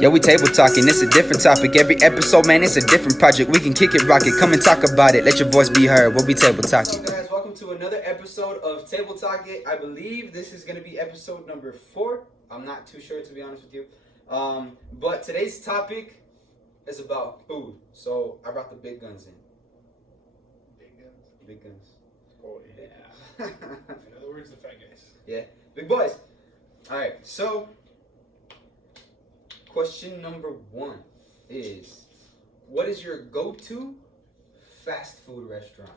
Yeah, we table talking, it's a different topic. Every episode, man, it's a different project. We can kick it, rock it, come and talk about it. Let your voice be heard. We'll be table talking. What's up, guys? Welcome to another episode of Table Talking. I believe this is going to be episode number 4. I'm not too sure, to be honest with you. But today's topic is about food. So I brought the big guns in. Big guns? Big guns. Oh, yeah. In other words, the fat guys. Yeah, big boys. All right, so question number 1 is, what is your go-to fast food restaurant?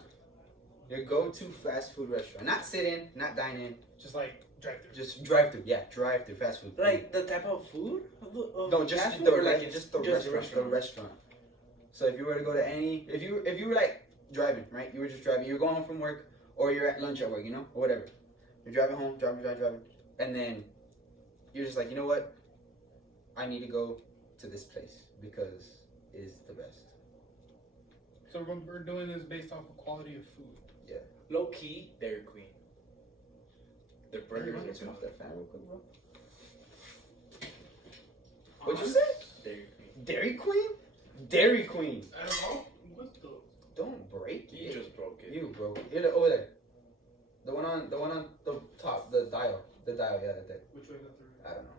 Your go-to fast food restaurant. Not sit-in, not dine-in. Just like drive-through. Just drive-through. Yeah, drive-through fast food. Like the type of food? No, just fast the, food or like, just the just restaurant. The restaurant. So if you were to go to any, if you were like driving, right? You were just driving. You're going home from work, or you're at lunch at work, you know, or whatever. You're driving home, driving, and then you're just like, you know what? I need to go to this place because it's the best. So what we're doing is based off of quality of food. Yeah. Low key, Dairy Queen. Their burgers Turn are good. off that fan real quick, bro. What'd you say? Dairy Queen. Dairy Queen? Dairy Queen. I don't know. What the? Don't break it. You just broke it. You broke it. Over there. The one on the top, the dial. The dial, yeah, that thing. Which way got through? I don't know.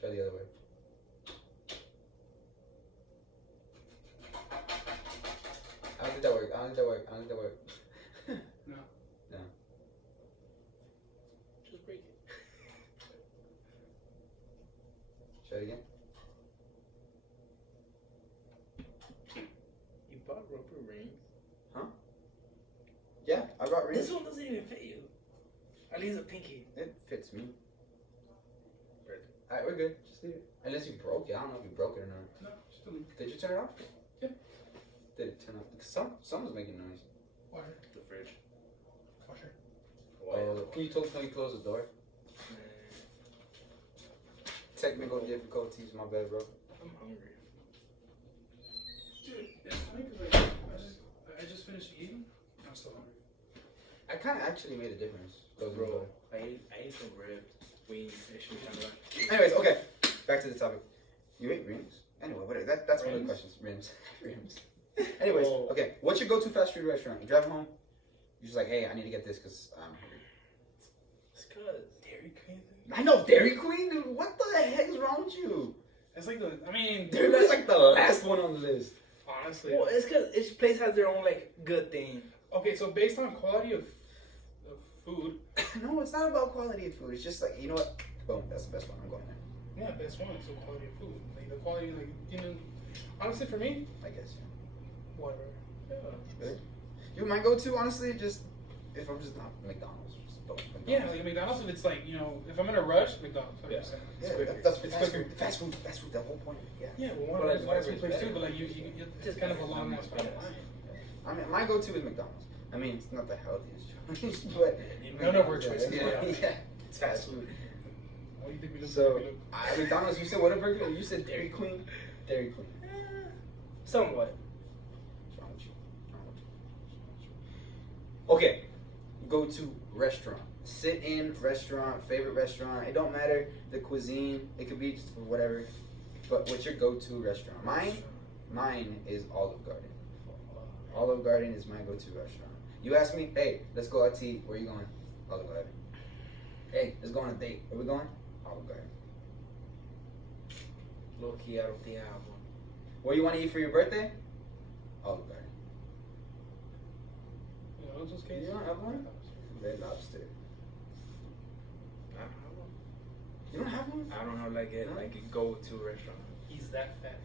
Try the other way. I don't think that worked. No. No. Just break it. Try it again. You bought rubber rings? Yeah, I brought rings. This one doesn't even fit you. At least a pinky. It fits me. Alright, we're good. Just leave it. Unless you broke it. I don't know if you broke it or not. No, just a little. Did you turn it off? Yeah. Did it turn off? Because some was making noise. Water. The fridge. Washer. Can you close the door? Technical difficulties, my bad, bro. I'm hungry. Dude, it's funny because I just finished eating. I'm still hungry. I kind of actually made a difference. Bro, I ate some ribs. Wings. Anyways, okay. Back to the topic. You ate rings? Anyway, whatever. That's one of the questions. Rims. Anyways, okay. What's your go-to fast food restaurant? You drive home. You're just like, hey, I need to get this because I'm hungry. It's cause Dairy Queen. I know Dairy Queen, dude. What the heck is wrong with you? It's like the. I mean, Dairy Queen's like the last one on the list. Honestly. Well, it's cause each place has their own like good thing. Okay, so based on quality of food. No, it's not about quality of food. It's just like, you know what? Boom, that's the best one. I'm going there. Yeah, best one. So quality of food. Like the quality, like, you know. Honestly, for me, I guess. whatever. Yeah. Really? You might go to, honestly, just if I'm just not McDonald's. Just go McDonald's. Yeah, like McDonald's. If it's like, you know, if I'm in a rush, McDonald's. Yeah. That's It's fast quicker. food. Fast food. The whole point. Yeah. Yeah, well, But, like, one whatever of is place better. too, but like it's kind of a long ass line. I mean, my go-to is McDonald's. I mean, it's not the healthiest choice, but None of our choices. Yeah, it's fast food. What do you think we look? So, McDonald's. You said Whataburger. You said Dairy Queen. Dairy Queen. Somewhat. What's wrong with you? Okay, go-to restaurant. Sit-in restaurant, favorite restaurant. It don't matter the cuisine. It could be just for whatever. But what's your go-to restaurant? Mine is Olive Garden. Olive Garden is my go-to restaurant. You ask me, hey, let's go out to eat. Where you going? Olive Garden. Hey, let's go on a date. Where we going? Olive Garden. Low key, I don't think I have one. Where you want to eat for your birthday? Olive Garden. You know, those cases. You don't have one? Red Lobster. I don't have one. You don't have one? I don't have like a go-to restaurant. He's that fat.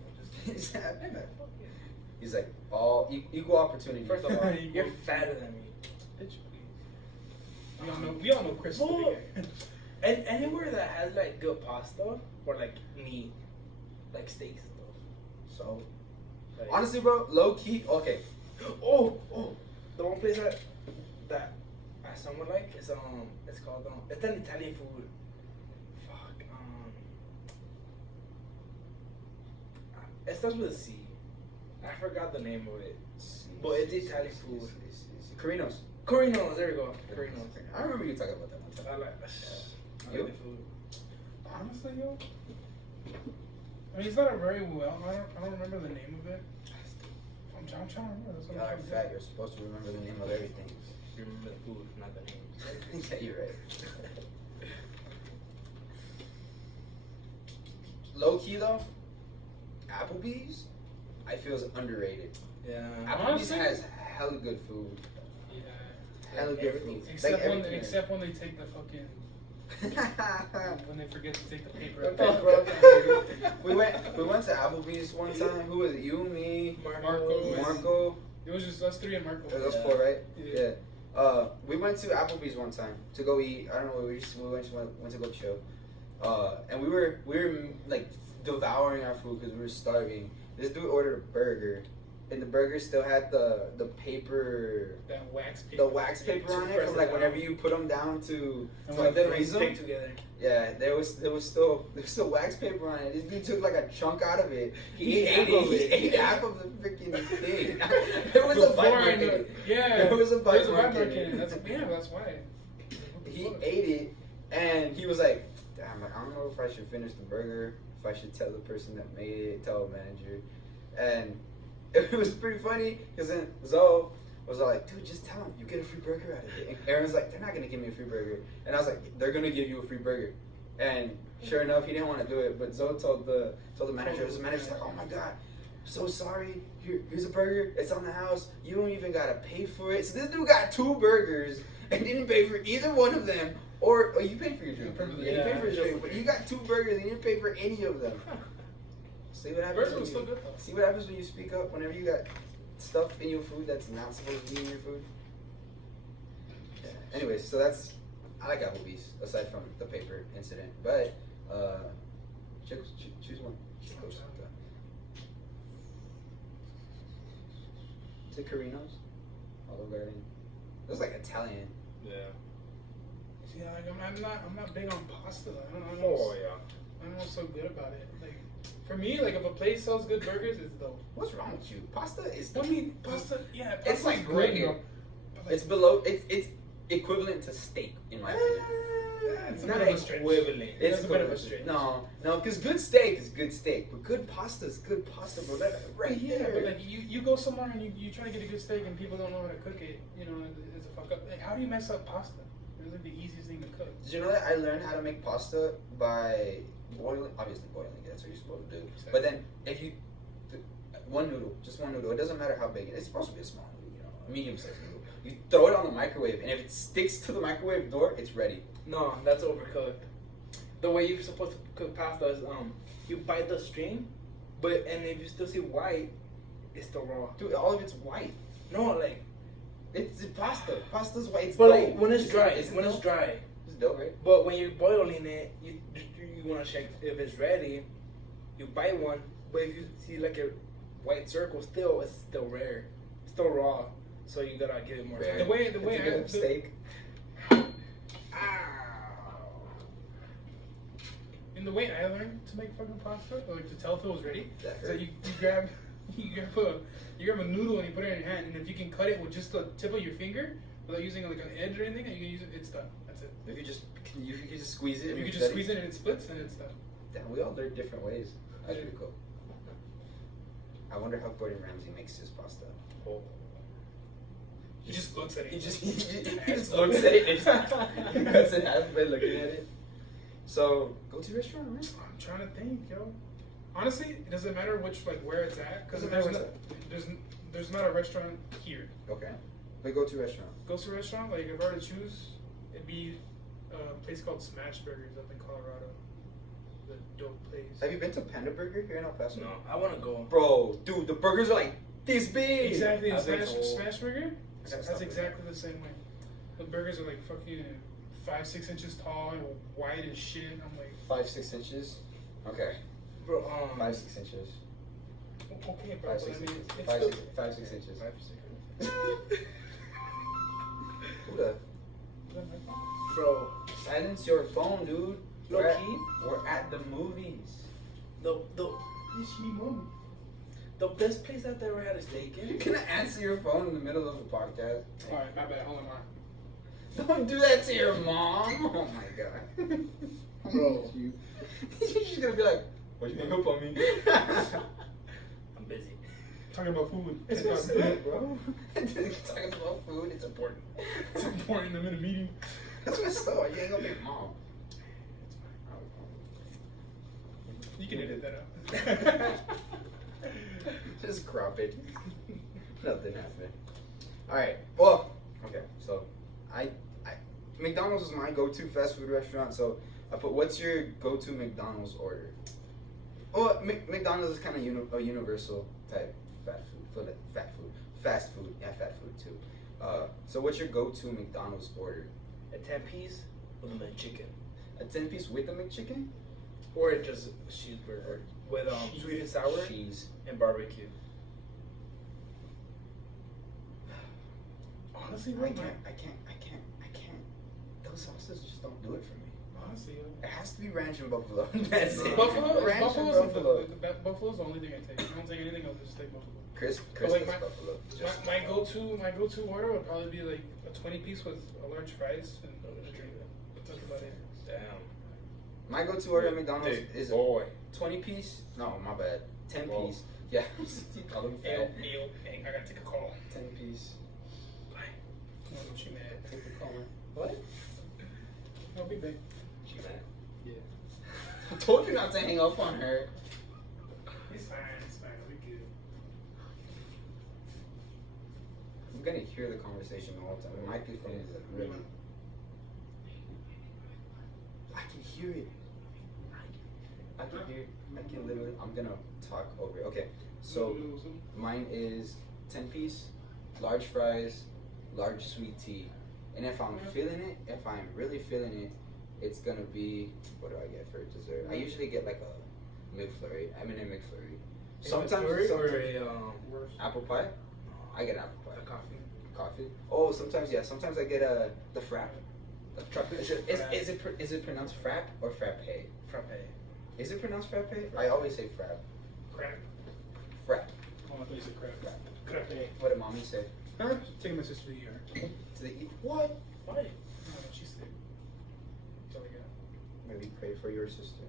He's like all equal opportunity. First of all, you're fatter than me. Bitch, we all know Chris is the Well, big guy. And anywhere that has like good pasta or like meat, like steaks and stuff. So Like, honestly, bro, low key. Okay, oh, the one place that I somewhat like is it's called it's an Italian food. Fuck, it starts with a C. I forgot the name of it, but it's Italian food. Carinos. Carinos, there we go. Carinos. I remember you talking about that one time. I like the food. Honestly, yo. I mean, it's not a very well. I don't remember the name of it. I'm trying to remember. That's what Y'all are I'm trying to fat. do. You're supposed to remember the name of everything. You remember the food, not the name. Yeah, you're right. Low key though, Applebee's, I feel is underrated. Yeah. Applebee's Honestly? has hella good food. Yeah. Hella good food. Except when they take the fucking. When they forget to take the paper. The out. paper out. we went to Applebee's one time. Who was it? You, me, Marco. It was just us three and Marco. It was 4, right? Yeah. We went to Applebee's one time to go eat. I don't know. We went to go chill. And we were like devouring our food because we were starving. This dude ordered a burger, and the burger still had the paper, That wax paper. the wax paper on it from like whenever you put them down to And like when freeze them. stick together. Yeah, there was still wax paper on it. This dude took like a chunk out of it. He ate half of it. it. He ate half of the freaking thing. There was a bite Before I mark in knew it. Yeah. There was a bite There's mark in in it. it. That's why. He ate it, and he was like, "Damn, I don't know if I should finish the burger, if I should tell the person that made it, tell the manager." And it was pretty funny because then Zoe was like, "Dude, just tell him you get a free burger out of it." And Aaron's like, "They're not gonna give me a free burger," and I was like, "They're gonna give you a free burger." And sure enough, he didn't want to do it, but Zoe told the manager. The manager's like, "Oh my god, I'm so sorry. Here's a burger. It's on the house. You don't even gotta pay for it." So this dude got 2 burgers and didn't pay for either one of them. Or you paid for your drink. Yeah, you paid for your drink, but you got 2 burgers and you didn't pay for any of them. See what happens? Burger was still good though. See what happens when you speak up whenever you got stuff in your food that's not supposed to be in your food. Yeah. Anyways, so I like Applebee's aside from the paper incident, but choose one. Is it Carino's? Olive Garden. It was like Italian. Yeah. See, like, I'm not big on pasta. I don't know. Oh yeah. I don't know what's so good about it. Like, for me, like if a place sells good burgers, it's dope. What's wrong with you? Pasta is. I mean, pasta. Yeah, It's pasta's like good, right here. bro. But, like, It's below. It's equivalent to steak in my opinion. it's a Not bit of a stretch. equivalent. It's a bit of a stretch. No, because good steak is good steak, but good pasta is good pasta, bro. That's right Yeah, there. but like you go somewhere and you try to get a good steak and people don't know how to cook it, you know, it's a fuck up. Like, how do you mess up pasta? It's like the easiest thing to cook. Did you know that I learned how to make pasta by boiling? Obviously boiling it. That's what you're supposed to do. But then if you just one noodle. It doesn't matter how big it is. It's supposed to be a small noodle, you know, a medium-sized noodle. You throw it on the microwave, and if it sticks to the microwave door, it's ready. No, that's overcooked. The way you're supposed to cook pasta is you bite the string, and if you still see white, it's still raw. Dude, all of it's white. No, like It's pasta. Pasta's white. It's but dough. like when it's dry, It's when it's dough. dry. It's dough, right? But when you're boiling it, you want to check if it's ready. You bite one, but if you see like a white circle, it's still rare, it's still raw. So you gotta give it more Rare. time. The way It's a I good steak. in the way I learned to make fucking pasta, or like to tell if it was ready, That so hurt. you grab a noodle and you put it in your hand, and if you can cut it with just the tip of your finger without using like an edge or anything, and you can use it, it's done. That's it. If you could just squeeze it. If and you it's could just ready. squeeze it and it splits, and it's done. Damn, we all learn different ways. That's pretty cool. I wonder how Gordon Ramsay makes his pasta. Oh. He just looks at it. He just looks at it and he cuts it in half by looking at it. So go to a restaurant, man. I'm trying to think, yo. Honestly, it doesn't matter where it's at, because Doesn't matter there's not a restaurant here. Okay. But go to a restaurant. Go to a restaurant, like if I were to choose, it'd be a place called Smash Burgers up in Colorado. The dope place. Have you been to Panda Burger here in El Paso? No, I want to go. Bro, dude, the burgers are like this big. Exactly, I've been Smash told. Burger. I gotta stop That's with exactly the same way. The burgers are like fucking 5-6 inches tall and white as shit. I'm like, 5-6 inches. Okay. Bro, 5-6 inches. okay, bro. 5-6 But I mean, inches. it's 5-6 inches. 5-6. Who the? Bro, Silence your phone, dude. Low We're key? We're at the movies. the best place I've ever had a steak You in. cannot answer your phone in the middle of a podcast. Alright, my bad. Hold on. Don't do that to your mom. Oh my god. Bro. She's just gonna be like, "What you hang up on me?" I'm busy. Talking about food. It's about sad, bro. Talking about food, it's important. It's important. I'm in a meeting. That's messed up. You hang up on your mom. You can edit that out. Just crop it. Nothing happened. Alright, well, okay, so I McDonald's is my go-to fast food restaurant, so I put, what's your go-to McDonald's order? Oh, McDonald's is kind of a universal type fast food too. So what's your go-to McDonald's order? A 10-piece with a McChicken. A 10-piece with a McChicken? Or just a cheeseburger with sweet and sour cheese and barbecue. Honestly, I bro, can't. Those sauces just don't do it for me. honestly, It has to be ranch and buffalo. That's it. Buffalo, ranch and Buffalo's buffalo. Buffalo's the only thing I take. I don't take anything else. Just take Buffalo. Chris like does buffalo. Just My go-to order would probably be like a 20-piece with a large fries and a drink. That's about it. Damn. my go-to order at McDonald's Dude, is boy. 20-piece. No, my bad. 10-piece. Whoa. Yeah. You call them fat. Hey, I gotta take a call. 10-piece. Bye. No, she mad. Take the call, man. What? I'll be back. She mad? Yeah. I told you not to hang up on her. It's fine. I'll be good. I'm gonna hear the conversation the whole time. The microphone is really. I can hear it. I can hear. I can literally. I'm gonna talk over it. Okay, so mine is 10-piece, large fries, large sweet tea, and if I'm feeling it, if I'm really feeling it, it's gonna be, what do I get for dessert? I usually get like a McFlurry. I'm in a McFlurry. Sometimes or a apple pie. I get apple pie. a coffee. Coffee. Oh, sometimes yeah. Sometimes I get the frap. Is it pronounced frap or frappe? Frappe. Is it pronounced frappe? I always say frap. Crap. Frap. Oh, I thought you said crap. Crap. What did mommy say? Huh? Taking my sister to the ER. To the what? Why? No, she's sick. That's all I got. Maybe pray for your sister.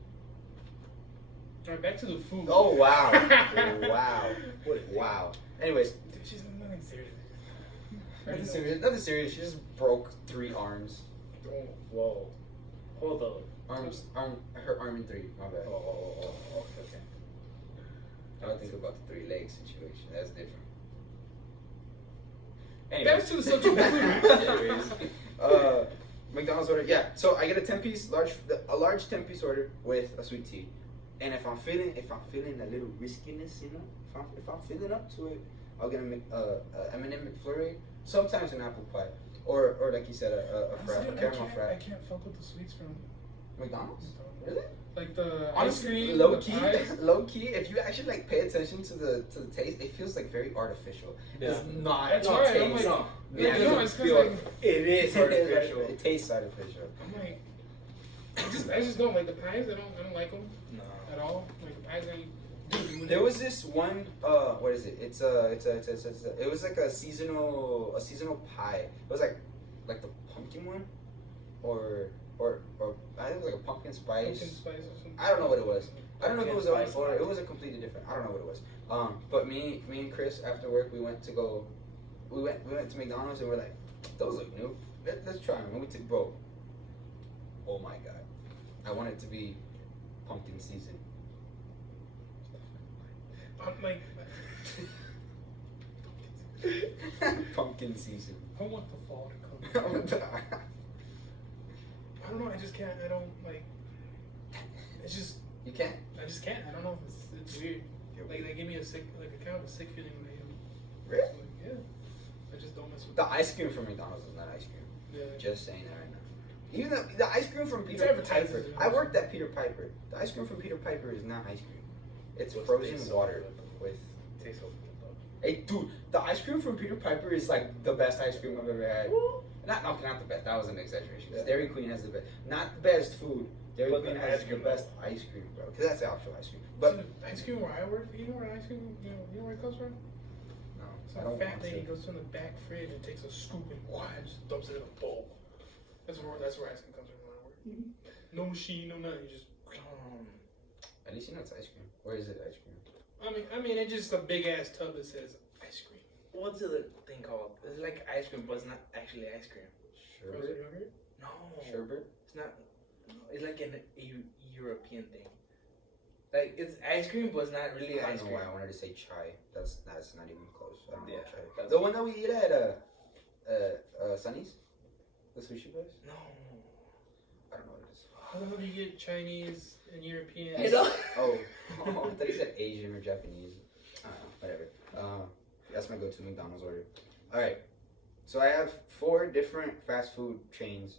Alright, back to the food. Oh wow! Wow! Wow! Anyways, Dude, she's nothing serious. nothing serious. She just broke 3 arms. Oh. Whoa. Hold up. Her arm in 3. My bad. Oh. Okay. I don't think about the 3 leg situation. That's different. Anyways. Back to the subject of food. Anyways, McDonald's order. Yeah. So I get a 10-piece a large 10-piece order with a sweet tea. And if I'm feeling a little riskiness, you know, if I'm feeling up to it, I'll get a M&M McFlurry. Sometimes an apple pie, or like you said, a caramel frap. I can't fuck with the sweets from McDonald's. Really? like the Honestly, ice cream, low the key, pies. low key. If you actually like pay attention to the taste, it feels like very artificial. Yeah. It's not. That's not right, taste. I'm like, No. yeah, It no, doesn't it's 'cause feel- like It is artificial. It tastes artificial. I'm like, I just don't like the pies. I don't like them No. at all. Like the pies, dude, There was this one. What is it? It was like a seasonal pie. It was like the pumpkin one, or I think it was like a pumpkin spice. pumpkin spice or something. I don't know what it was. I don't know if it was Pumpkin on spice or it latte. was a completely different. I don't know what it was. But me and Chris after work we went to McDonald's and we're like, those look new. Let's try them. And we took bro. Oh my god, I want it to be pumpkin season. I'm like, Pumpkin season. I want the fall to come. Oh, I don't know. I just can't. I don't like. It's just. you can't. I just can't. I don't know. It's weird. Like they give me a sick, like a kind of a sick feeling. Really? Like, yeah. I just don't mess with. The ice cream from McDonald's is not ice cream. Yeah. Just saying that right now. Even the ice cream from It's Peter advertised Piper. as an I ice worked at Peter Piper. The ice cream from Peter Piper is not ice cream. It's What's frozen this? water with. Tastes so good. Hey, dude, the ice cream from Peter Piper is like the best ice cream I've ever had. Not the best. That was an exaggeration. 'Cause Dairy Queen has the best. Not the best food. Dairy But Queen the has ice the cream, best ice cream, bro. Because that's the actual ice cream. But But ice cream where I work, you know where ice cream, you know where it comes from? no, I Some don't fat want lady to. goes to the back fridge and takes a scoop and just dumps it in a bowl. That's where ice cream comes from when I work. No machine, no nothing. You just. At least you know it's ice cream. Or is it ice cream? I mean, it's just a big ass tub that says ice cream. What's the other thing called? It's like ice cream, but it's not actually ice cream. Frozen Sherbet? yogurt? No. Sherbet? It's not. No, it's like a European thing. Like it's ice cream, but it's not really I ice don't know cream. why I wanted to say chai. That's not even close. I don't know Yeah, what chai. that's- The one that we eat at Sunny's? The sushi place? No. I don't know what it is. How the hell do you get Chinese and European? You know? Oh, I thought you said Asian or Japanese. I don't know, whatever. That's my go-to McDonald's order. Alright, so I have 4 different fast food chains.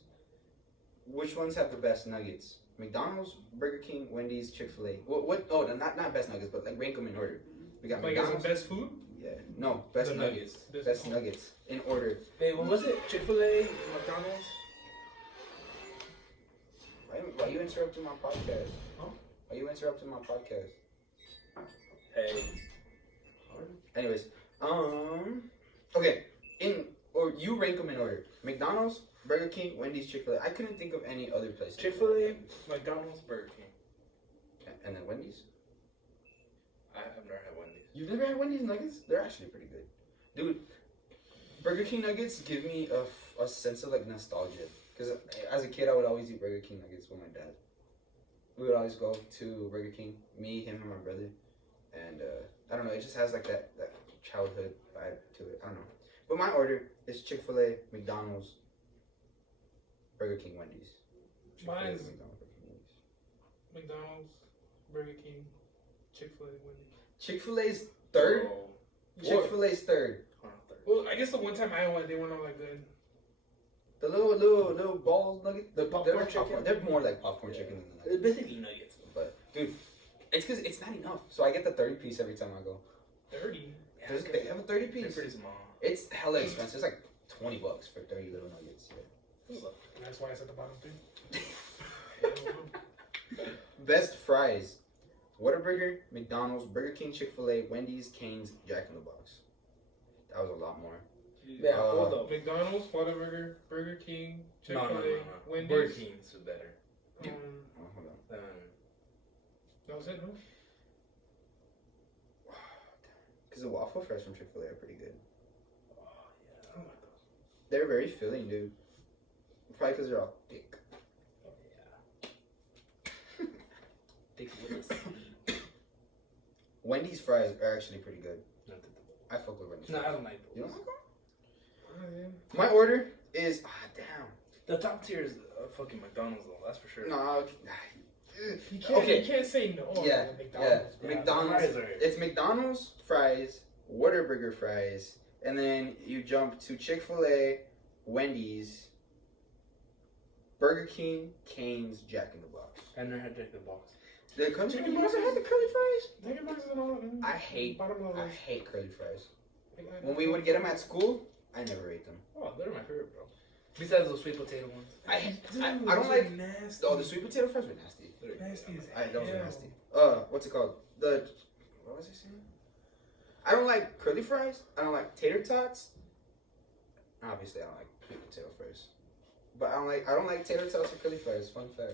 Which ones have the best nuggets? McDonald's, Burger King, Wendy's, Chick-fil-A. What? Oh, not best nuggets, but like rank them in order. We got Like as McDonald's. the best food? Yeah, no, best The nuggets. nuggets. Best nuggets in order. Hey, what was it? Chick-fil-A, McDonald's. Why you interrupting my podcast? Huh? Why you interrupting my podcast? Hey. Anyways, okay, or you rank them in order: McDonald's, Burger King, Wendy's, Chick-fil-A. I couldn't think of any other places. Chick-fil-A, McDonald's, Burger King. And then Wendy's. I've never had Wendy's. You've never had Wendy's nuggets? They're actually pretty good, dude. Burger King nuggets give me a sense of like nostalgia. Because as a kid, I would always eat Burger King nuggets with my dad. We would always go to Burger King, me, him, and my brother. And I don't know, it just has like that childhood vibe to it. I don't know. But my order is Chick-fil-A, McDonald's, Burger King, Wendy's. Chick-fil-A, Mine's McDonald's, Burger King, Wendy's. McDonald's, Burger King, Chick-fil-A, Wendy's. Chick-fil-A's third? Oh, Chick-fil-A's third. hold on, third. Well, I guess the one time I went, they weren't all that good. The little ball nuggets. The popcorn like chicken? They're more like popcorn Yeah. chicken than the It's nuggets. basically nuggets. But dude, it's because it's not enough. So I get the 30 piece every time I go. 30. They have a 30 They're piece. pretty small. It's hella expensive. It's like $20 for 30 little nuggets. Yeah. That's why I said the bottom 3. Best fries: Whataburger, McDonald's, Burger King, Chick-fil-A, Wendy's, Cane's, Jack in the Box. That was a lot more. Yeah, hold up. McDonald's, Whataburger, Burger King, No, Chick-fil-A, no. Wendy's. Burger King's is better. Um, Oh, hold on. that was it, no? Because the waffle fries from Chick-fil-A are pretty good. Oh, yeah. I don't like those. They're very filling, dude. Probably because they're all thick. Oh, yeah. Thick with a C. Wendy's fries are actually pretty good. Not the- I fuck with Wendy's No, I fries. don't like You those. don't like them? Yeah. My order is damn. The top tier is fucking McDonald's though, that's for sure. No. You can't, Okay. you can't say no. Yeah, to yeah. McDonald's. bro. McDonald's. The fries are- It's McDonald's fries, Whataburger fries, and then you jump to Chick-fil-A, Wendy's, Burger King, Cane's, Jack in the Box. I never had Jack in the Box. The curly, Jack in you the Box never had the curly fries? Jack in the Box is all, man. I hate Bottom of the I list. hate curly fries. Like, I When we would get them at school, I never ate them. Oh, they're my favorite, bro. Besides those sweet potato ones. I Dude, don't those are like. nasty. Oh, the sweet potato fries were nasty. Nasty as Those were hell. nasty. What's it called? What was I saying? I don't like curly fries. I don't like tater tots. Obviously, I don't like sweet potato fries. But I don't like tater tots or curly fries. Fun fact.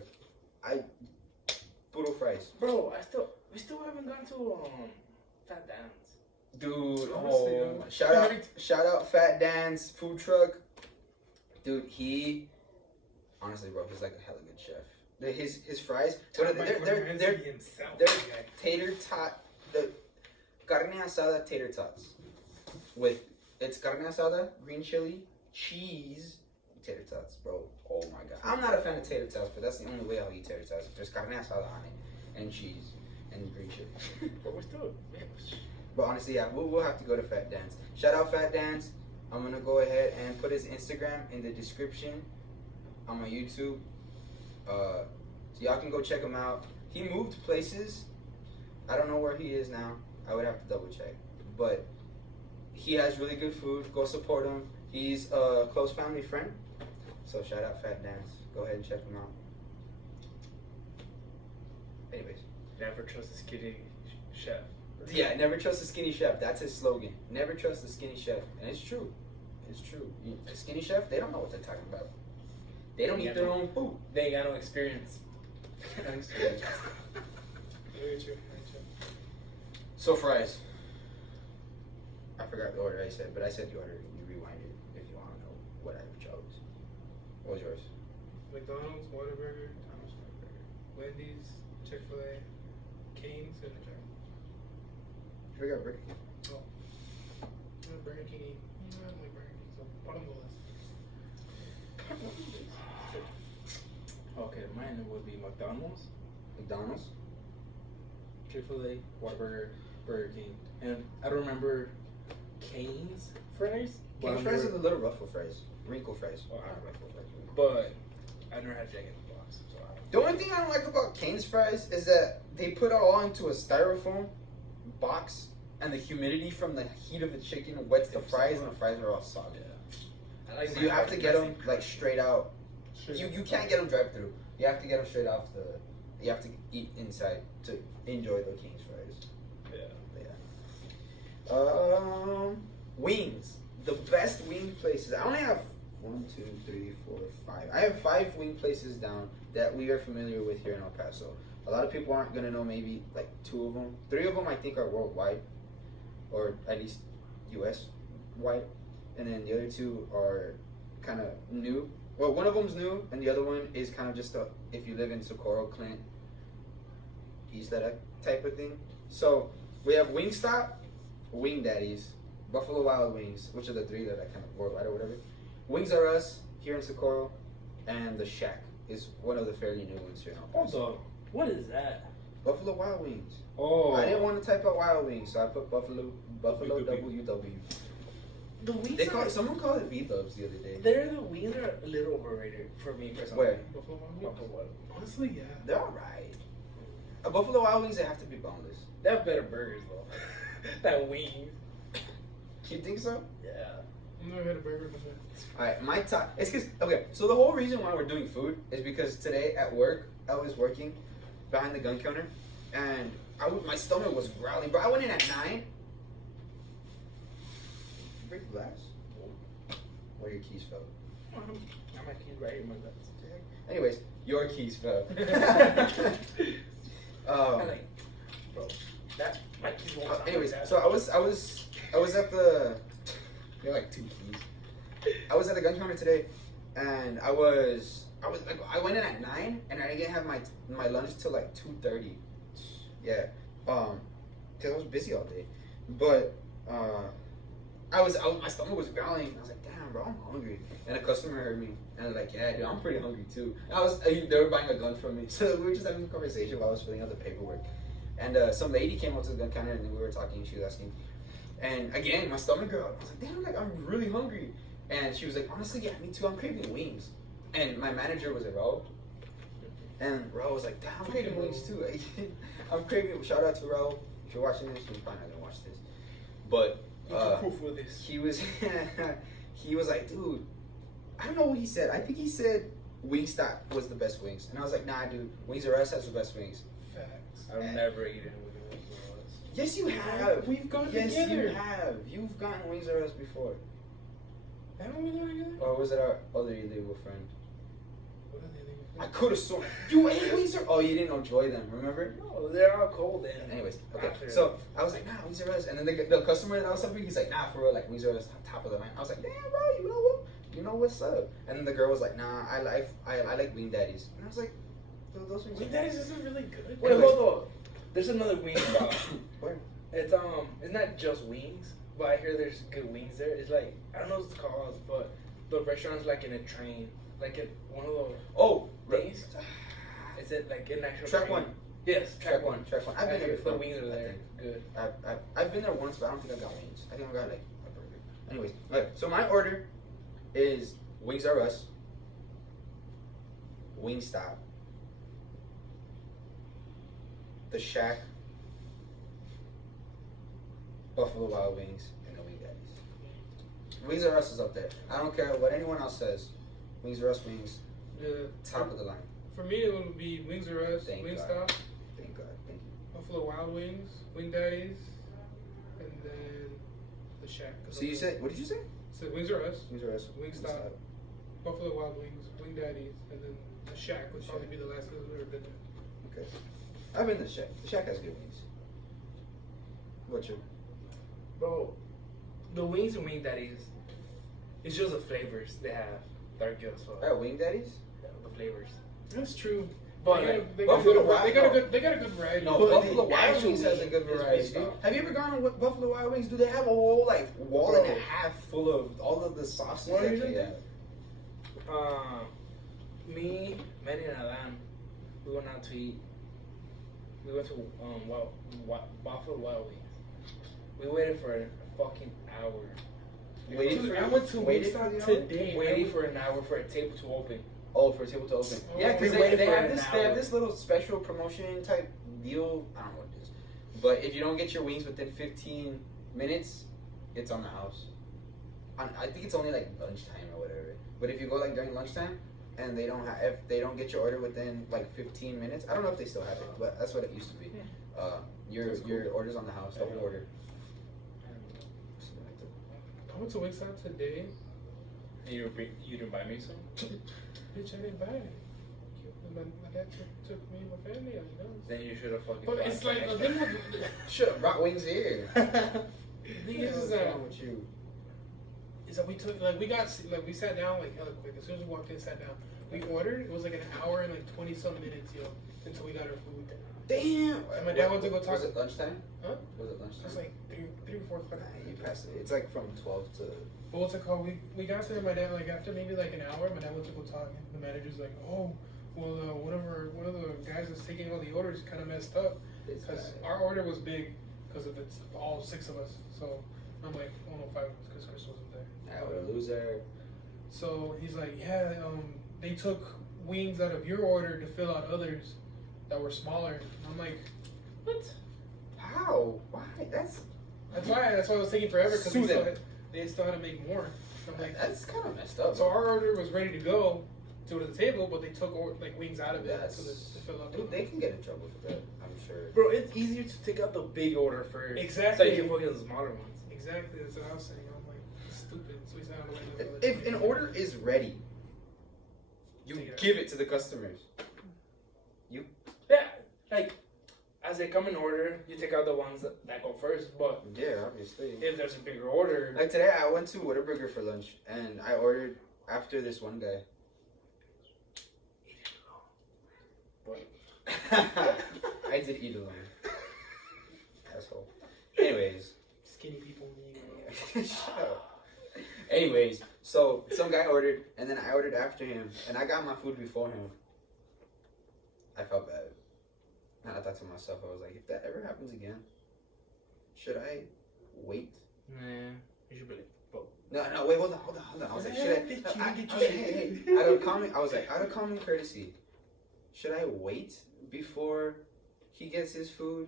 Poodle fries. Bro, we still haven't gone to Fat Dan's. Dude, Honestly, oh, yeah. shout out Fat Dan's food truck. Dude, honestly, bro, he's like a hella good chef. His fries, they're himself. they're tater tot, the carne asada tater tots it's carne asada, green chili, cheese, tater tots, bro. Oh my god, I'm not a fan of tater tots, but that's the only way I'll eat tater tots. There's carne asada on it, and cheese, and green chili. But we're still. But honestly, yeah, we'll have to go to Fat Dan's. Shout out Fat Dan's. I'm gonna go ahead and put his Instagram in the description on my YouTube. So y'all can go check him out. He moved places. I don't know where he is now. I would have to double check. But he has really good food. Go support him. He's a close family friend. So shout out Fat Dan's. Go ahead and check him out. Anyways. Never trust a skinny chef. Yeah, never trust a skinny chef. That's his slogan. Never trust a skinny chef. And it's true. It's true. A skinny chef, they don't know what they're talking about. They don't eat their own food. They ain't got no experience. I'm just kidding. Very true. Very true. So fries. I forgot the order I said, but I said the order. You rewind it if you want to know what I chose. What was yours? McDonald's, Whataburger, Wendy's, Chick-fil-A, Cane's, and the Giant. You forgot Burger King. Oh. Burger King. I don't like Burger King, so bottom of the list. Okay, mine would be McDonald's, McDonald's. Chick-fil-A, Whataburger, Burger King, and I don't remember Cane's fries. Cane's fries are the little ruffle fries. Wrinkle fries. Wow. Not ruffle fries. Wrinkle. But I never had Jack in the Box. So I don't The only thing I don't like about Cane's fries is that they put it all into a styrofoam box, and the humidity from the heat of the chicken wets the fries, and the fries are all soggy. I like So my you have to fries get them nice and like crunchy. straight out. You can't get them drive through. You have to get them straight off the. You have to eat inside to enjoy the Cane's fries. Yeah. Wings. The best wing places. I only have 1, 2, 3, 4, 5. I have 5 wing places down that we are familiar with here in El Paso. A lot of people aren't gonna know maybe like 2 of them. 3 of them I think are worldwide, or at least U.S. wide, and then the other 2 are kind of new. Well, one of them's new, and the other one is kind of just a if you live in Socorro, Clint, Isla type of thing. So we have Wingstop, Wing Daddies, Buffalo Wild Wings, which are the 3 that I kind of worldwide or whatever. Wings R Us here in Socorro, and the Shack is one of the fairly new ones here in El Paso. Hold on. What is that? Buffalo Wild Wings. Oh. I didn't want to type out Wild Wings, so I put Buffalo WW. WW. The wings They call someone called it B-Dubs the other day. the wings are a little overrated for me personally. Where? Buffalo Wild Wings? Buffalo Wild. Honestly, yeah. They're alright. Buffalo Wild Wings, they have to be boneless. They have better burgers though. Than wings. You think so? Yeah. I've never had a burger before. Alright, my top. It's because, okay, so the whole reason why we're doing food is because today at work, I was working behind the gun counter, and my stomach was growling, bro. I went in at 9. Did you break the glass? Or your keys fell? I'm my kid right here, my guts. Anyways, your keys fell. I like, bro, that my keys won't sound anyways, like that. so I was at the. They're like 2 keys. I was at the gun counter today, and I went in at 9, and I didn't have my lunch till like 2:30. Yeah, cause I was busy all day, but my stomach was growling. I was like, damn, bro, I'm hungry. And a customer heard me, and they're like, yeah, dude, I'm pretty hungry too. And they were buying a gun from me, so we were just having a conversation while I was filling out the paperwork. And some lady came up to the gun counter, and we were talking. She was asking, and again, my stomach growled. I was like, damn, like I'm really hungry. And she was like, honestly, yeah, me too. I'm craving wings. And my manager was at Raul. And Raul was like, damn, I'm craving wings too. I'm craving. Shout out to Raul. If you're watching this, you're probably not gonna watch this. But You're too cool for this. he was like, dude, I don't know what he said. I think he said Wingstop was the best wings. And I was like, nah, dude, Wings R Us has the best wings. Facts. I've never eaten with wings. Yes, you have. We've gone Yes, together. you have. You've gotten Wings R Us before. Haven't we gone together? Or was it our other illegal friend? What are they leaving for? I could have sworn. You ate Wings R. Oh, you didn't enjoy them, remember? No, they're all cold then. Anyways, okay. After. So I was like, nah, Wings R Us. And then the customer that I was helping, he's like, nah, for real, like Wings R Us top of the line. I was like, damn, bro, you know what? You know what's up? And then the girl was like, nah, I like Wing Daddies. And I was like, those wings. Wing Daddies isn't really good. Wait, Wait, hold on. There's another wing spot. Where? It's not just wings, but I hear there's good wings there. It's like I don't know what it's called, but the restaurant's like in a train, like in one of those Oh, things. Is it like an actual Track train? 1. Yes, track one. Track 1. I've I been there hear before. the wings are I there. think. Good. I've been there once, but I don't think I got wings. I think I got like a burger. Anyways, okay. So my order is Wings R Us, Wingstop, the Shack, Buffalo Wild Wings, and the Wing Daddies. Wings R Us is up there. I don't care what anyone else says. Wings R Us wings, top of the line. For me, it would be Wings R Us, Thank Wingstop, Thank God. Thank you. Buffalo Wild Wings, Wing Daddies, and then the Shack. So you said, what did you say? So Wings R Us, Wings R Us, Wingstop, Buffalo Wild Wings, Wing Daddies, and then the Shack would probably be the last thing I've ever been there. good. I've been to the Shack. The Shack has good wings. What's your? Bro, the wings and wing daddies, it's just the flavors they have that are good as well. Wing daddies? The flavors. That's true. But They Buffalo got a Wild- good variety. No, But Buffalo the Wild actual Wings has a good wing is variety. messed up. Have you ever gone with Buffalo Wild Wings? Do they have a whole like wall and Bro. a half full of all of the sauces What that are you they thinking? have? Me, Manny, and Alan, we went out to eat. We went to Buffalo Wild Wings. We waited for a fucking hour. Waiting I went to waited Wingstop for the hour? today. Waiting for an hour for a table to open. Oh, for a table to open. Oh. Yeah, because We they waited for have an this. They have hour. this little special promotion type deal. I don't know what it is, but if you don't get your wings within 15 minutes, it's on the house. I think it's only like lunchtime or whatever. But if you go like during lunchtime and they don't have, if they don't get your order within like 15 minutes, I don't know if they still have it, but that's what it used to be. Your order's on the house, the whole order. I went to Wingstop today. And you didn't buy me some? Bitch, I didn't buy it. My dad took me and my family out, you know. Then you should have fucking But bought it's some like the extra. thing with Should have brought wings here. the thing is What's that wrong with you? we took we sat down like hella quick. As soon as we walked in, sat down. We ordered. It was like an hour and like 20-some minutes, yo, until we got our food. Damn. And my dad went to go talk. Was it lunchtime? Huh? Was it It lunchtime? was like 3 or 4 o'clock. You passed it. It's like from 12 to. But what's it called? We got there. My dad like after maybe like an hour. My dad went to go talk. And the manager's like, oh, well, one of the guys that's taking all the orders kind of messed up because our order was big because of it's all 6 of us. So I'm like, oh no, 5 of us because Chris wasn't there. I would a loser. So he's like, yeah, they took wings out of your order to fill out others that were smaller. And I'm like, what? How? Why? That's Why I was taking forever because Sue them. they still had to make more. I'm like, that's kind of messed up. so our order was ready to go to the table, but they took like wings out of it That's- to fill out. They can get in trouble for that, I'm sure. Bro, it's easier to take out the big order first. Exactly. So you can focus on the smaller ones. Exactly, that's what I was saying. I'm like, stupid. So he's not aware of If an order is ready, you Take it out. give it to the customers. Yeah, like, as they come in order, you take out the ones that go first. But Yeah, obviously. if there's a bigger order, Like today, I went to Whataburger for lunch, and I ordered after this one guy. I did eat alone. Asshole. Anyways. Skinny people. Shut up. Anyways, so some guy ordered, and then I ordered after him, and I got my food before him. I felt bad. And I thought to myself, I was like, if that ever happens again, should I wait? nah, you should be like, bro. No, wait, hold on. I was like, should I out of common courtesy, should I wait before he gets his food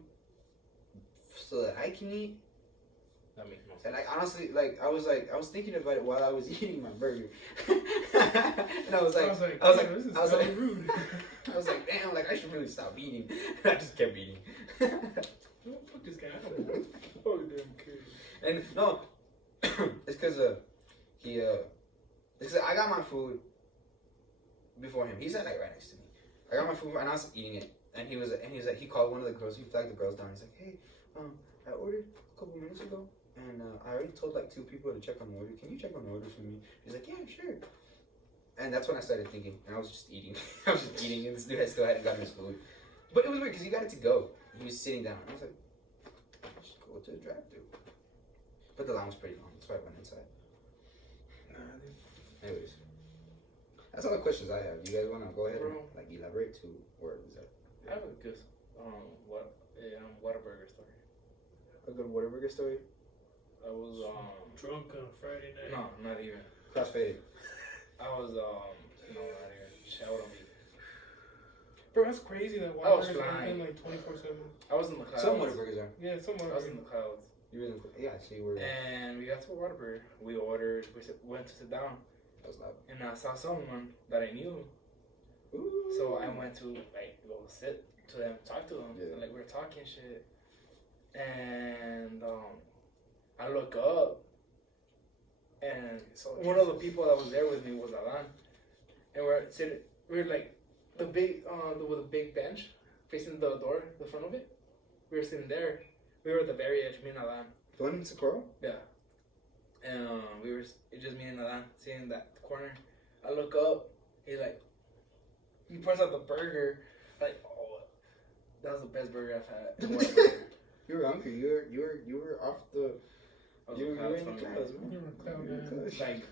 so that I can eat? That makes no sense. And I honestly, I was thinking about it while I was eating my burger. And I was like, this is I was really like, rude. I was like, damn, I should really stop eating. And I just kept eating. Fuck this guy. I don't know. Oh, damn kid. And no, it's because I got my food before him. He sat like right next to me. I got my food and I was eating it. And he's like, he called one of the girls. He flagged the girls down. He's like, hey, I ordered a couple minutes ago, and I already told like 2 people to check on the order. Can you check on the order for me? He's like, yeah, sure. And that's when I started thinking, and I was just eating. And this dude still hadn't gotten his food. But it was weird because he got it to go. He was sitting down. I was like, let's go to the drive-thru. But the line was pretty long. That's why I went inside. Anyways, that's all the questions I have. You guys want to go ahead and like elaborate to where was that? I have a good Whataburger story. A good Whataburger story. I was Drunk on Friday night. no, not even. Crossfaded. I was no, not even. Shout out me. Bro, that's crazy that I was Whataburger's flying. open like 24/7. I was in the clouds. Some Whataburgers are. Yeah, somewhere. I was in the clouds. You were in the, yeah, so you were. And we got to a Whataburger. We ordered. Went to sit down, That was loud. and I saw someone that I knew. Ooh. So I went to like go sit to them, talk to them, Yeah. and like we were talking shit. And I look up, and one of the people that was there with me was Alan, and we're sitting. We're like the big with a big bench facing the door, the front of it. We were sitting there. We were at the very edge, me and Alan. The one in Socorro? Yeah. And we were just me and Alan sitting in that corner. I look up. He points out the burger. Like, oh, that was the best burger I've had. You were hungry. You were off the. You were in the clouds, man. You were clown, man. Like,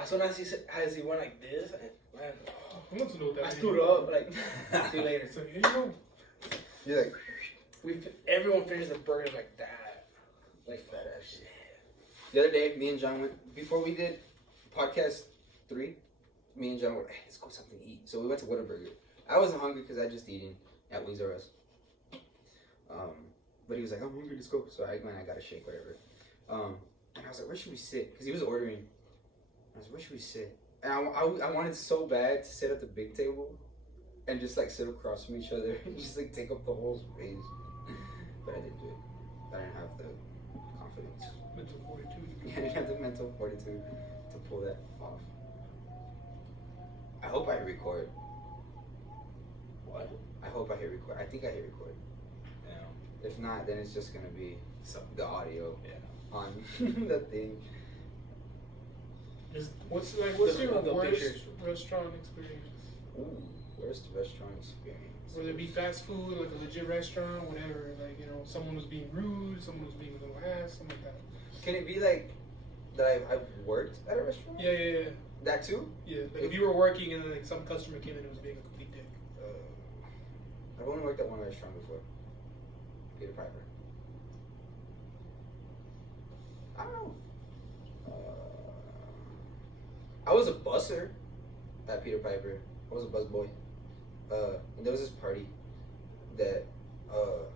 as soon as he went like this, man, I'm not to know that. I stood up. Like, see you later. So here you go. You're like. Everyone finished the burger like that. Like fat ass shit. The other day, me and John went before we did podcast 3. Me and John were, hey, let's go something to eat. So we went to Whataburger. I wasn't hungry because I just eaten at Wings R Us. But he was like, I'm hungry, let's go. So I went, I got a shake, whatever. And I was like, where should we sit? Because he was ordering. I was like, where should we sit? And I wanted so bad to sit at the big table and just like sit across from each other and just like take up the whole space. But I didn't do it. I didn't have the confidence. Mental fortitude. Yeah, I didn't have the mental fortitude to pull that off. I hope I hit record. What? I hope I hit record. I think I hit record. Yeah. If not, then it's just gonna be the audio on Yeah. the thing. What's your the worst pictures. restaurant experience? Ooh, worst restaurant experience. Whether it be fast food, like a legit restaurant, whatever. Like, you know, someone was being rude, someone was being a little ass, something like that. Can it be like that I've worked at a restaurant? Yeah. That too? Yeah, like if you were working and then like some customer came in and was being a complete dick. I've only worked at one restaurant before. Peter Piper. I don't know. I was a busser at Peter Piper. I was a busboy. And there was this party that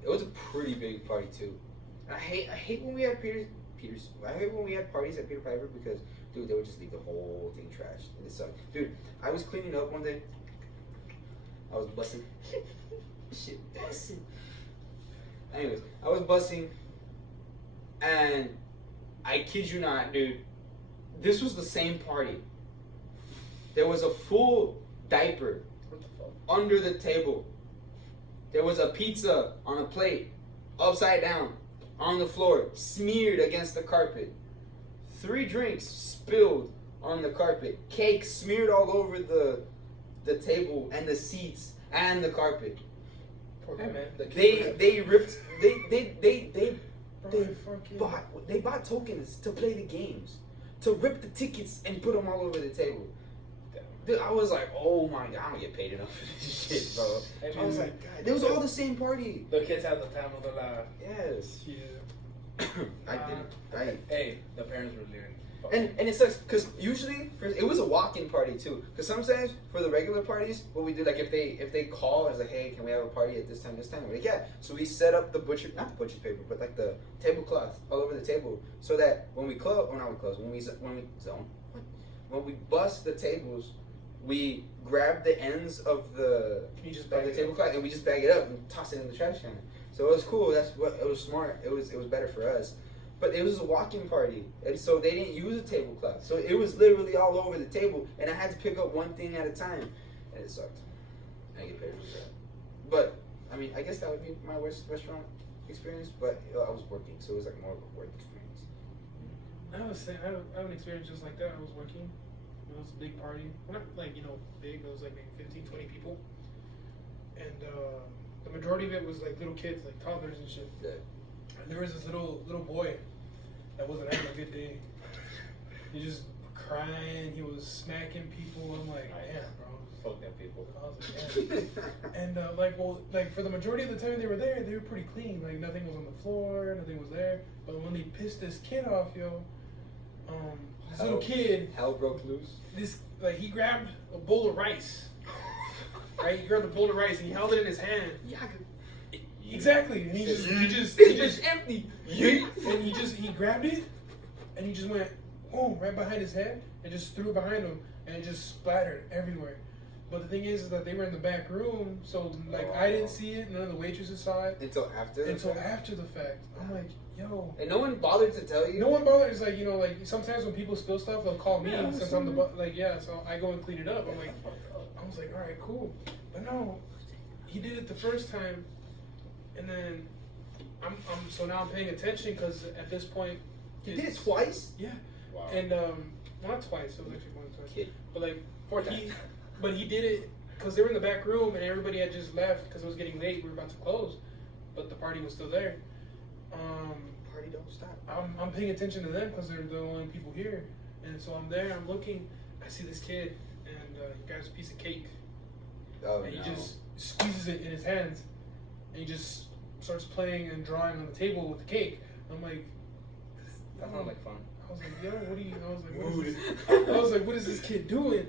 it was a pretty big party too. And I hate when we had I hate when we had parties at Peter Piper because dude, they would just leave the whole thing trashed. And it sucked. Dude, I was cleaning up one day. I was bussing. Shit, bussing. Anyways, I was bussing, and I kid you not, dude, this was the same party. There was a full diaper under the table. There was a pizza on a plate, upside down, on the floor, smeared against the carpet. 3 drinks spilled on the carpet. Cake smeared all over the table and the seats and the carpet. Hey man, They bought tokens to play the games, to rip the tickets and put them all over the table. Dude, I was like, oh my god, I don't get paid enough for this shit, bro. I was like, God, it was all the same party. The kids have the time of the life. Yes. Yeah. I didn't. Hey, the parents were there. And it sucks because usually it was a walk-in party too. Because sometimes for the regular parties, what we do, like if they call, it's like, hey, can we have a party at this time? We're like, yeah. So we set up not the butcher paper, but like the tablecloth all over the table, so that when we close, or not we close, when we bust the tables, we grab the ends of the tablecloth and we just bag it up and toss it in the trash can. So it was cool. That's what it was smart. It was better for us. But it was a walk-in party, and so they didn't use a tablecloth. So it was literally all over the table, and I had to pick up one thing at a time, and it sucked. I didn't get paid for that. But I mean, I guess that would be my worst restaurant experience. But I was working, so it was like more of a work experience. I have an experience just like that. I was working. It was a big party. Well, not like, big. It was like maybe 15, 20 people. And the majority of it was like little kids, like toddlers and shit. Yeah. And there was this little boy that wasn't having a good day. He just crying. He was smacking people. I'm like, damn, bro. Fuck that people. I was like, damn. And for the majority of the time they were there, they were pretty clean. Like nothing was on the floor, nothing was there. But when they pissed this kid off, this little kid, hell broke loose. He grabbed a bowl of rice. Right, he grabbed a bowl of rice and he held it in his hand. Yeah. Exactly, and he just empty. And he grabbed it, and he just went, boom, right behind his head, and just threw it behind him, and it just splattered everywhere. But the thing is that they were in the back room, so I didn't see it, none of the waitresses saw it until after the fact. I'm like, yo. And no one bothered to tell you. No one bothered. It's like, sometimes when people spill stuff, they'll call me since I'm so I go and clean it up. I'm like, I was like, all right, cool. But no, he did it the first time. And then so now I'm paying attention because at this point, You did it twice? Yeah. Wow. And well, not twice. It was actually more than twice. Kid. But like 4 times. But he did it because they were in the back room and everybody had just left because it was getting late. We were about to close, but the party was still there. Party don't stop. I'm paying attention to them because they're the only people here, and so I'm there. I'm looking. I see this kid, and he grabs a piece of cake, Oh, and no. he just squeezes it in his hands, and he just starts playing and drawing on the table with the cake. I'm like, That sounds like fun. I was like, yo, what are you? I was like, what is this? I was like, what is this kid doing?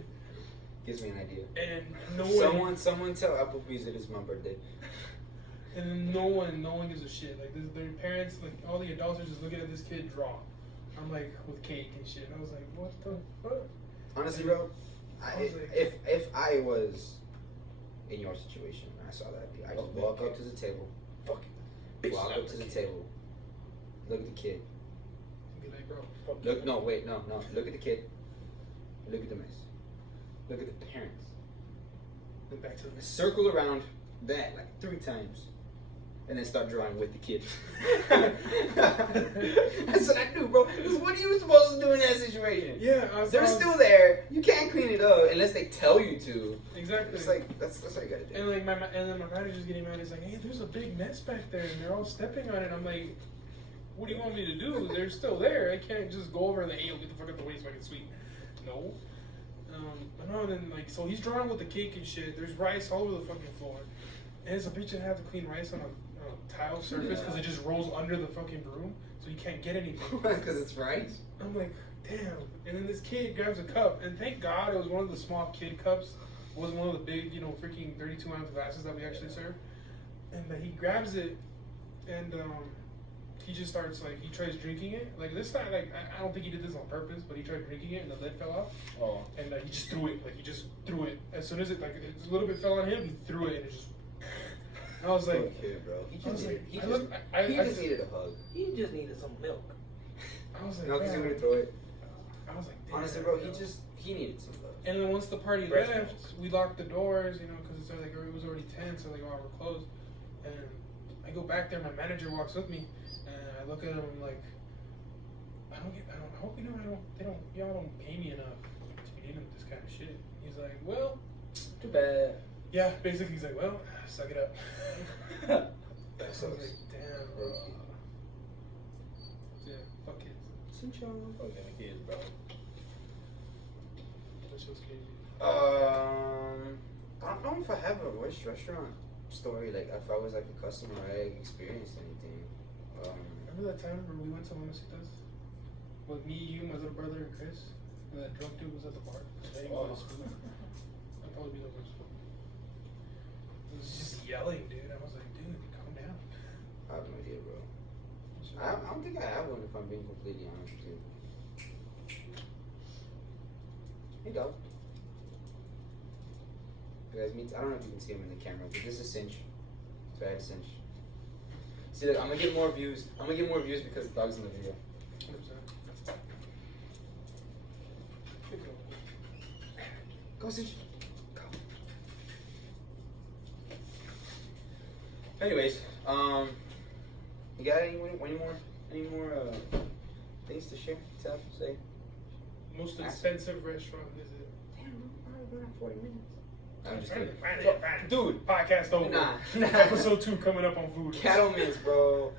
Gives me an idea. And no one, Someone tell Applebee's that it's my birthday. and then no one gives a shit. Like their parents, like all the adults are just looking at this kid draw. I'm like with cake and shit. I was like, what the fuck? Honestly, bro, I was like- if I was in your situation and I saw that, I just walk up to the table, walk up to the table, look at the kid. Be like, bro, Look, no, wait, no. Look at the kid. Look at the mess. Look at the parents. look back to the Circle around that like 3 times. And then start drawing with the kid. That's what I do, bro. 'Cause what are you supposed to do in that situation? Yeah, They're still there. You can't clean it up unless they tell you to. exactly. It's like that's what you gotta do. And like and then my manager's getting mad. He's like, "Hey, there's a big mess back there, and they're all stepping on it." I'm like, "What do you want me to do? They're still there. I can't just go over and like, hey, get the fuck out the way so I can sweep." No. No. And then like, so he's drawing with the cake and shit. There's rice all over the fucking floor, and it's a bitch that have to clean rice on a tile surface because it just rolls under the fucking broom, so you can't get anything. Because it's rice. I'm like, damn. And then this kid grabs a cup, and thank God it was one of the small kid cups. It wasn't one of the big, freaking 32-ounce glasses that we actually serve. And he grabs it, and he just starts, like, he tries drinking it. Like, this time, like, I don't think he did this on purpose, but he tried drinking it, and the lid fell off. Oh. And he just threw it. Like, he just threw it. As soon as it, like, a little bit fell on him, he threw it, and it just... I was like... Poor kid, bro. He just needed a hug. He just needed some milk. I was like, No, because he man. would throw it. I was like, damn. Honestly, bro, he needed some love. And then once the party Breast left, milk. we locked the doors, because it's like it was already 10, so like, oh, we're closed. And I go back there, my manager walks with me, and I look at him, I'm like, I hope y'all don't pay me enough to be dealing with this kind of shit. He's like, well, Too bad. yeah, basically he's like, well, suck it up. That I was sucks. like, damn, bro. Yeah, fuck kids. Fucking kids, bro. That shit's crazy. I don't know if I have a worst restaurant story. Like, if I was like a customer, I experienced anything. Remember that time where we went to Mamacita's? With me, you, my little brother, and Chris? And that drunk dude was at the bar. Begging for his food. That'd probably be the worst one. He was just yelling, dude. I was like, dude, calm down. I have no idea, bro. I don't think I have one, if I'm being completely honest with you. Hey, dog. You guys meet. I don't know if you can see him in the camera, but this is Cinch. So I had Cinch. See, look, I'm gonna get more views. Because the dog's in the video. 100%. Good girl. Go, Cinch. Go. Anyways, you got any more things to share? Tell, say. Most expensive restaurant visit. Damn, we're at 40 minutes. I'm just Find kidding. it. Dude, Podcast over. Nah. Episode 2 coming up on food. Cattleman's, bro.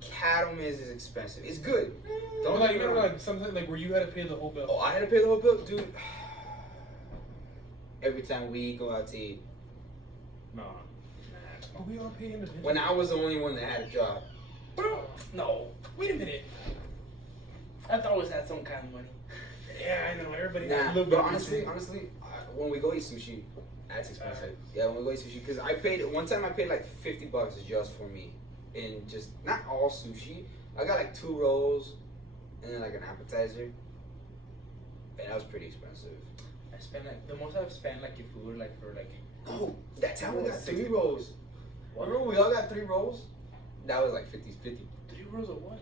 Cattleman's is expensive. It's good. Don't like, get me remember, wrong. like something like where you had to pay the whole bill. Oh, I had to pay the whole bill, dude. Every time we go out to eat, No. But we all pay individually. when I was the only one that had a job. Bro, no. Wait a minute. I thought always had some kind of money. Yeah, I know. Everybody has a Nah, little but bit of honestly, money. when we go eat sushi, that's expensive. Yeah, when we go eat sushi, because one time I paid like $50 just for me, and just not all sushi. I got like 2 rolls, and then like an appetizer, and that was pretty expensive. I spent like the most I've spent like in food like for like. Oh, that time we got 3 $60. rolls. What? Remember we all got 3 rolls? That was like 50. 3 rolls of what?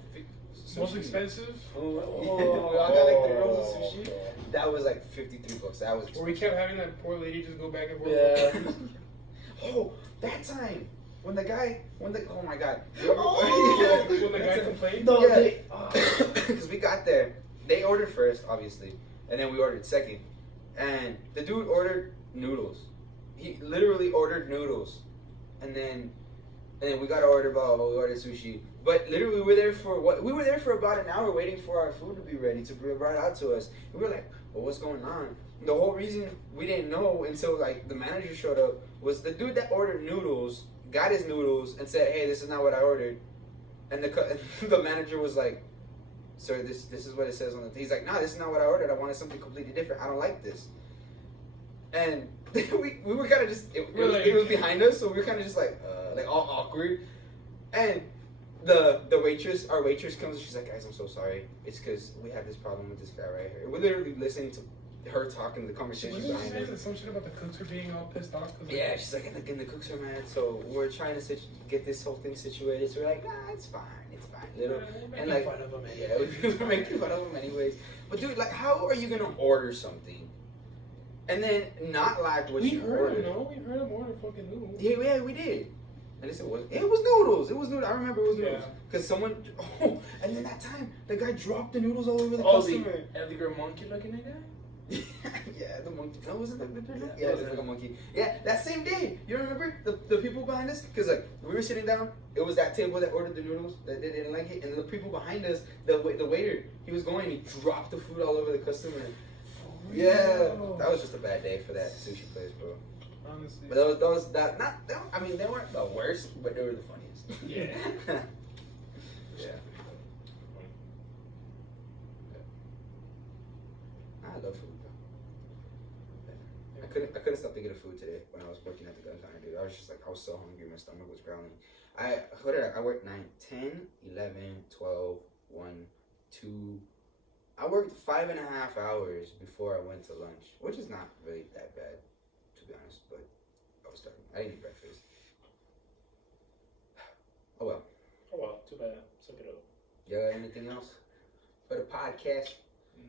Most expensive? Oh, we all got like 3 rolls of sushi. That was like $53. That was Where we expensive. kept having that poor lady just go back and forth. Yeah. Oh, that time. oh my god. When the guy complained? No, Yeah. Because we got there, they ordered first, obviously, and then we ordered second. And the dude ordered noodles. He literally ordered noodles. And then we got to order, we ordered sushi. But literally we were there for about an hour waiting for our food to be ready to be brought out to us. We were like, well, what's going on? The whole reason we didn't know until like the manager showed up was the dude that ordered noodles got his noodles and said, hey, this is not what I ordered. And the manager was like, sir, this is what it says on the thing. He's like, no, this is not what I ordered. I wanted something completely different. I don't like this. And we were kind of just, it was behind us, so we were kind of just like all awkward. And our waitress comes and she's like, guys, I'm so sorry. It's because we had this problem with this guy right here. We're literally listening to her talking, the conversation behind her. Some shit about the cooks are being all pissed off. Yeah, she's like, and the cooks are mad, so we're trying to get this whole thing situated. So we're like, nah, it's fine, little. And like, fun of them yeah, we're making fun of them anyways. But dude, like, how are you gonna order something and then not like what you ordered? We heard him order fucking noodles. Yeah, we did. And they said, it was noodles. I remember it was noodles. Because someone, and then that time, the guy dropped the noodles all over the customer. And the girl monkey looking at guy? Yeah, the monkey. No, was it the picture? Yeah, it was like a monkey. Yeah, that same day. You remember the people behind us? Because like we were sitting down, it was that table that ordered the noodles that they didn't like it, and the people behind us, the waiter, he dropped the food all over the customer. Yeah, that was just a bad day for that sushi place, bro. Honestly. But I mean, they weren't the worst, but they were the funniest. Yeah. Yeah. I love food. I couldn't stop thinking of food today when I was working at the gun counter, dude. I was just like, I was so hungry, my stomach was growling. I worked 9, 10, 11, 12, 1, 2. I worked 5.5 hours before I went to lunch, which is not really that bad, to be honest, but I was starving. I didn't eat breakfast. Oh well, too bad. Suck it up. You got anything else for the podcast?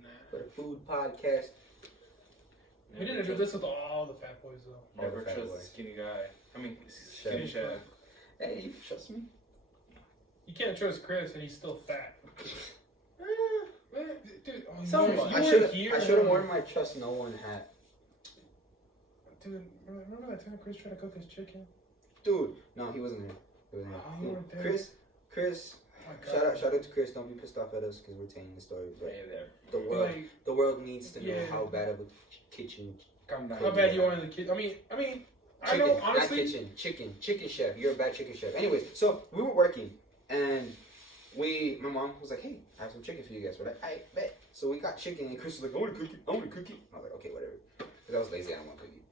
Nah. For the food podcast? We didn't do this with all the fat boys though. Never trust a skinny guy. I mean, skinny chef. Hey, you trust me? You can't trust Chris and he's still fat. Dude, I should have worn my trust no one hat. Dude, remember that time Chris tried to cook his chicken? Dude, no, he wasn't here. You weren't there. Chris. Shout out to Chris. Don't be pissed off at us because we're telling the story. But there. The world needs to know how bad of a kitchen. Calm down. How bad you are in the kitchen? I mean, Chicken, I know honestly. Not chicken chef. You're a bad chicken chef. Anyways, so we were working and my mom was like, hey, I have some chicken for you guys. We're like, I bet. So we got chicken and Chris was like, I want to cook it. I was like, okay, whatever. Because I was lazy. I don't want to cook it.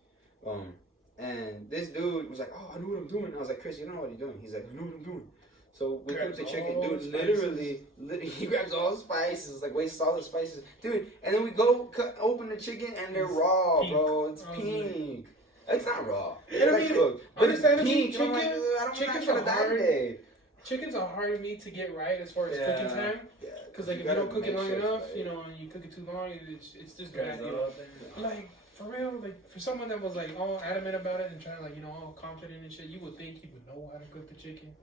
And this dude was like, oh, I know what I'm doing. I was like, Chris, you don't know what you're doing. He's like, I know what I'm doing. So we cooked the chicken, dude. Literally, he grabs all the spices, like wastes all the spices, dude. And then we go open the chicken, and they're raw, pink. bro. It's pink. It's not raw. And I mean, cooked, but it's pink. Chicken, Chickens are hard. Chickens are hard meat to get right as far as cooking time. Yeah. Because like if you don't cook it long enough, you know, and you cook it too long, it's just bad. Like for real, like for someone that was like all adamant about it and trying like all confident and shit, you would think he would know how to cook the chicken.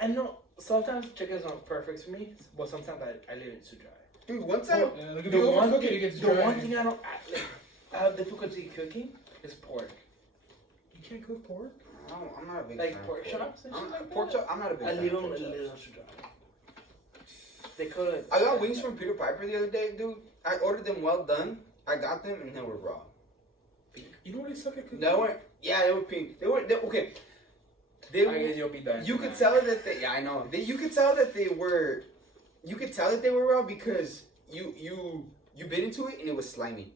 I know sometimes chickens aren't perfect for me, but sometimes I leave it too dry. Dude, one time, the one thing I have difficulty cooking is pork. You can't cook pork? I'm not a big like fan pork of chops and shit like pork that. chop. I'm not a big fan. I leave of them a pork little chops. too dry. They could. I got wings from Peter Piper the other day, dude. I ordered them well done. I got them and they were raw. You know what they suck at cooking? They weren't. Yeah, they were pink. They weren't. Okay. I guess you'll be done. You could tell that they. Yeah, I know. You could tell that they were. You could tell that they were raw because you bit into it and it was slimy.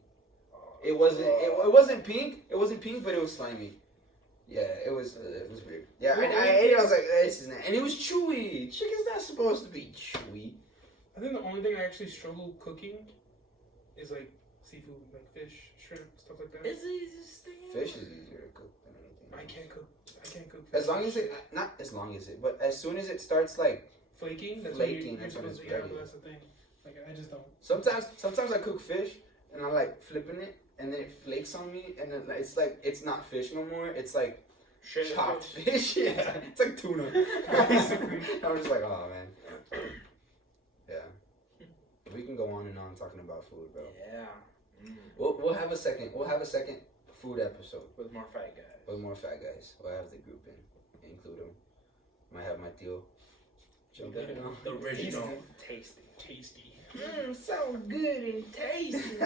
It wasn't pink. It wasn't pink, but it was slimy. Yeah, it was weird. Yeah, I ate it. I was like, this is not. And it was chewy. Chicken's not supposed to be chewy. I think the only thing I actually struggle cooking is like seafood, like fish, shrimp, stuff like that. It's the easiest thing. Fish is easier to cook than anything. I can't cook fish. But as soon as it starts like flaking, that's flaking, when that's when supposed it's to. Yeah, ready. but that's the thing. Like I just don't. Sometimes I cook fish and I like flipping it and then it flakes on me and then it's like it's not fish no more. It's like chopped fish. Yeah, it's like tuna. Basically, I'm just like, oh man. Yeah, we can go on and on talking about food, bro. Yeah. We'll have a second. We'll have a second food episode With more fat guys. with more fat guys. We'll have the group include them. Might have my deal. Jump in. The original. Tasty. Tasty. So good and tasty.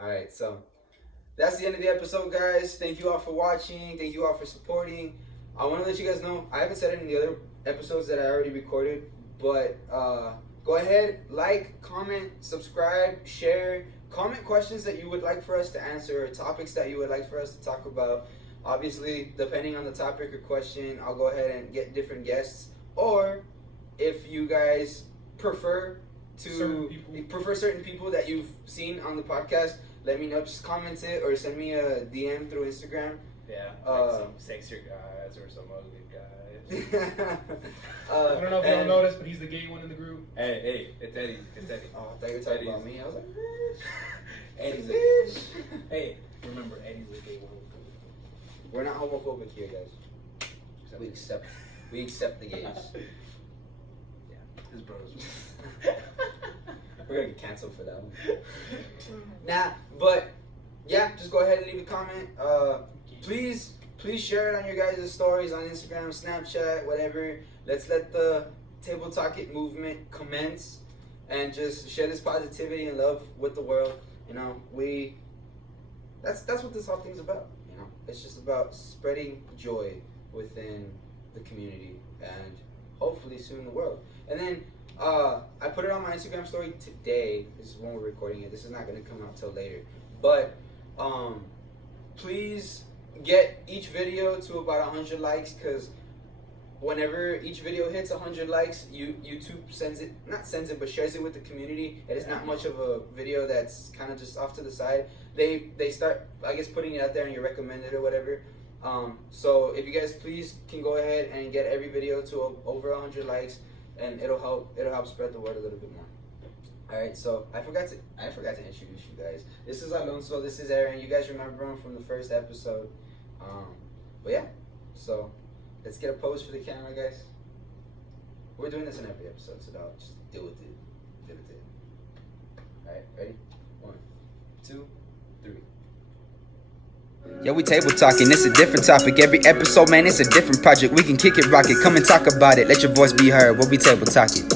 Alright, so that's the end of the episode, guys. Thank you all for watching. Thank you all for supporting. I want to let you guys know, I haven't said it in the other episodes that I already recorded, but go ahead, like, comment, subscribe, share, comment questions that you would like for us to answer, or topics that you would like for us to talk about. Obviously, depending on the topic or question, I'll go ahead and get different guests. Or if you guys prefer certain people that you've seen on the podcast, let me know. Just comment it or send me a DM through Instagram. Yeah, like some sexier guys or some ugly guys. I don't know if y'all noticed, but he's the gay one in the group. Hey, it's Eddie. It's Eddie. Oh, I thought you were talking about me. I was like, Eddie's the gay one. Hey, remember, Eddie's the gay one. we're not homophobic here, guys. We accept the gays. Yeah, his brothers. We're gonna get canceled for that one. Nah, but yeah, just go ahead and leave a comment. Please share it on your guys' stories on Instagram, Snapchat, whatever. Let's let the Table Talk It movement commence and just share this positivity and love with the world. You know, that's what this whole thing's about. You know, it's just about spreading joy within the community and hopefully soon the world. And then I put it on my Instagram story today. This is when we're recording it. This is not going to come out till later. But please get each video to about 100 likes, because whenever each video hits 100 likes, YouTube shares it with the community. It is not much of a video that's kind of just off to the side. They start, I guess, putting it out there and you recommend it or whatever. So if you guys please can go ahead and get every video to over 100 likes, and it'll help spread the word a little bit more. All right, so I forgot to introduce you guys. This is Alonso. This is Aaron. You guys remember him from the first episode. But yeah, so let's get a pose for the camera, guys. We're doing this in every episode, so don't just deal with it. All right, ready? 1, 2, 3. Yeah, we table talking, it's a different topic. Every episode, man, it's a different project. We can kick it, rock it, come and talk about it. Let your voice be heard, we'll be table talking.